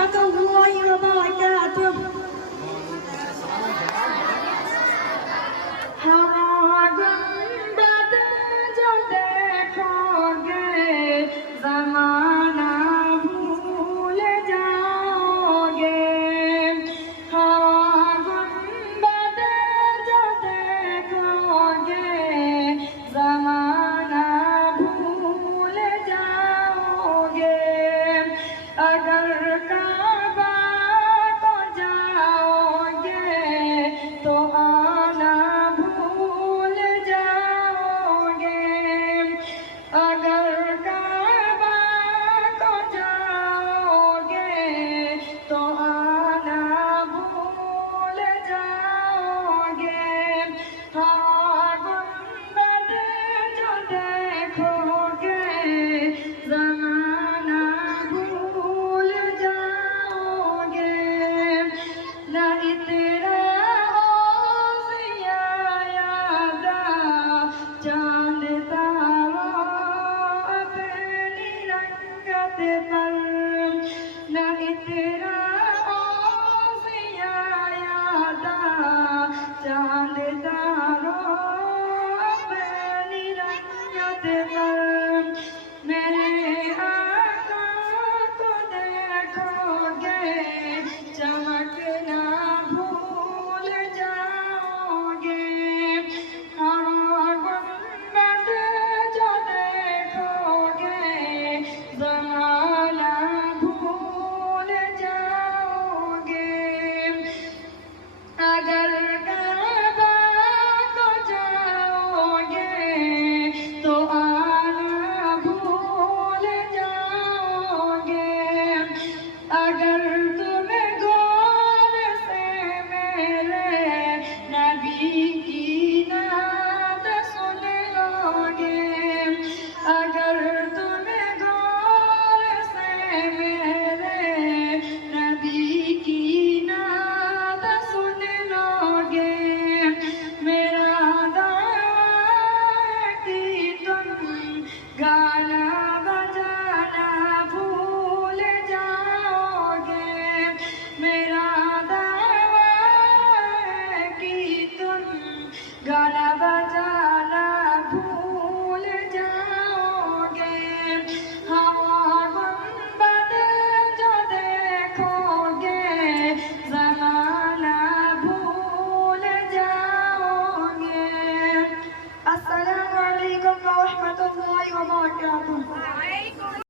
warahmatullahi wabarakatuh. हवा गुंबद जो देखोगे ज़माना भूल जाओगे। हवा गुंबद जो देखोगे ज़माना भूल जाओगे। अगर काबा को जाओगे तो आना भूल जाओगे। अगर काबा को जाओगे तो आना भूल जाओगे। हाँ गुंबद जो देखोगे ज़माना भूल जाओगे। ना इतना चांद तारा अपनी रंगत पर न इतना यादा चांद तारा अपनी रंगत पर। मेरे आका को देखोगे चमकना भूल जाओगे। ज़माना भूल जाओगे। अगर काबा को जाओगे तो आना भूल जाओगे। अगर तुम गौर से मेरे नबी की नात सुन लोगे। अगर तुम गौर से मेरे